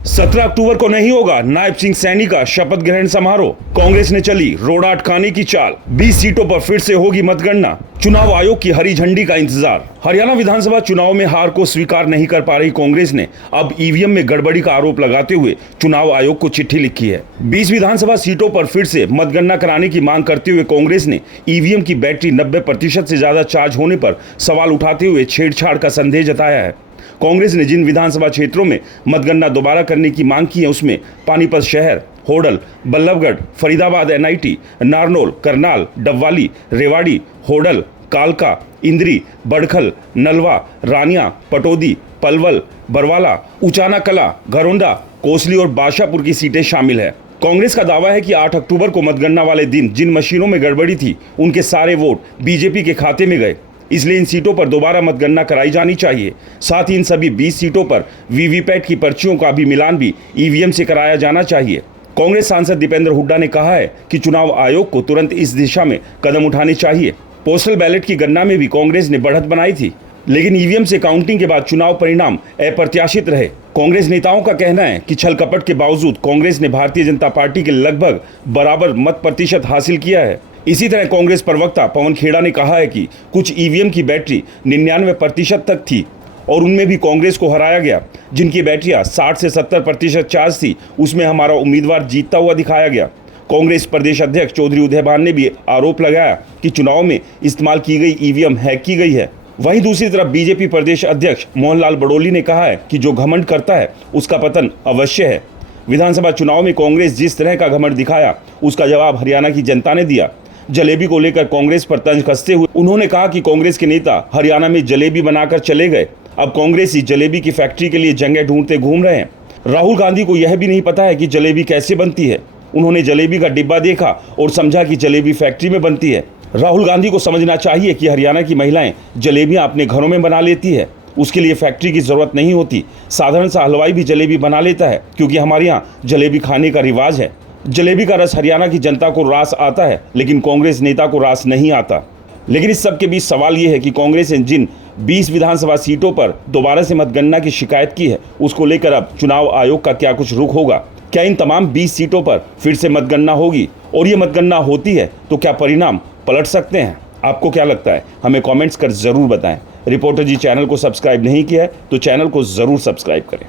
17 अक्टूबर को नहीं होगा नायब सिंह सैनी का शपथ ग्रहण समारोह। कांग्रेस ने चली रोड़ा अटकाने की चाल। 20 सीटों पर फिर से होगी मतगणना। चुनाव आयोग की हरी झंडी का इंतजार। हरियाणा विधानसभा चुनाव में हार को स्वीकार नहीं कर पा रही कांग्रेस ने अब ईवीएम में गड़बड़ी का आरोप लगाते हुए चुनाव आयोग को चिट्ठी लिखी है। 20 विधानसभा सीटों पर फिर से मतगणना कराने की मांग करते हुए कांग्रेस ने ईवीएम की बैटरी 90% से ज्यादा चार्ज होने पर सवाल उठाते हुए छेड़छाड़ का संदेह जताया है। कांग्रेस ने जिन विधानसभा क्षेत्रों में मतगणना दोबारा करने की मांग की है उसमें पानीपत शहर, होडल, बल्लभगढ़, फरीदाबाद एनआईटी, नारनौल, करनाल, डबवाली, रेवाड़ी, होडल, कालका, इंद्री, बड़खल, नलवा, रानिया, पटौदी, पलवल, बरवाला, उचाना कला, घरौंडा, कोसली और बादशाहपुर की सीटें शामिल है। कांग्रेस का दावा है कि 8 अक्टूबर को मतगणना वाले दिन जिन मशीनों में गड़बड़ी थी उनके सारे वोट बीजेपी के खाते में गए, इसलिए इन सीटों पर दोबारा मतगणना कराई जानी चाहिए। साथ ही इन सभी 20 सीटों पर वीवीपैट की पर्चियों का भी मिलान भी ईवीएम से कराया जाना चाहिए। कांग्रेस सांसद दीपेंद्र हुड्डा ने कहा है कि चुनाव आयोग को तुरंत इस दिशा में कदम उठाने चाहिए। पोस्टल बैलेट की गणना में भी कांग्रेस ने बढ़त बनाई थी, लेकिन ईवीएम से काउंटिंग के बाद चुनाव परिणाम अप्रत्याशित रहे। कांग्रेस नेताओं का कहना है कि छल कपट के बावजूद कांग्रेस ने भारतीय जनता पार्टी के लगभग बराबर मत प्रतिशत हासिल किया है। इसी तरह कांग्रेस प्रवक्ता पवन खेड़ा ने कहा है कि कुछ ईवीएम की बैटरी 99% तक थी और उनमें भी कांग्रेस को हराया गया। जिनकी बैटरियां 60 से 70% चार्ज थी उसमें हमारा उम्मीदवार जीतता हुआ दिखाया गया। कांग्रेस प्रदेश अध्यक्ष चौधरी उदयभान ने भी आरोप लगाया कि चुनाव में इस्तेमाल की गई ईवीएम हैक की गई है। वहीं दूसरी तरफ बीजेपी प्रदेश अध्यक्ष मोहनलाल बड़ोली ने कहा है कि जो घमंड करता है उसका पतन अवश्य है। विधानसभा चुनाव में कांग्रेस जिस तरह का घमंड दिखाया उसका जवाब हरियाणा की जनता ने दिया। जलेबी को लेकर कांग्रेस पर तंज कसते हुए उन्होंने कहा कि कांग्रेस के नेता हरियाणा में जलेबी बनाकर चले गए, अब कांग्रेसी जलेबी की फैक्ट्री के लिए जगह ढूंढते घूम रहे हैं। राहुल गांधी को यह भी नहीं पता है कि जलेबी कैसे बनती है। उन्होंने जलेबी का डिब्बा देखा और समझा कि जलेबी फैक्ट्री में बनती है। राहुल गांधी को समझना चाहिए कि हरियाणा की महिलाएं जलेबियां अपने घरों में बना लेती है, उसके लिए फैक्ट्री की जरूरत नहीं होती। साधारण सा हलवाई भी जलेबी बना लेता है क्योंकि हमारे यहाँ जलेबी खाने का रिवाज है। जलेबी का रस हरियाणा की जनता को रास आता है, लेकिन कांग्रेस नेता को रास नहीं आता। लेकिन इस सब के बीच सवाल यह है कि कांग्रेस ने जिन 20 विधानसभा सीटों पर दोबारा से मतगणना की शिकायत की है उसको लेकर अब चुनाव आयोग का क्या कुछ रुख होगा। क्या इन तमाम 20 सीटों पर फिर से मतगणना होगी और ये मतगणना होती है तो क्या परिणाम पलट सकते हैं? आपको क्या लगता है? हमें कॉमेंट्स कर जरूर बताएं। रिपोर्टर जी चैनल को सब्सक्राइब नहीं किया है तो चैनल को जरूर सब्सक्राइब करें।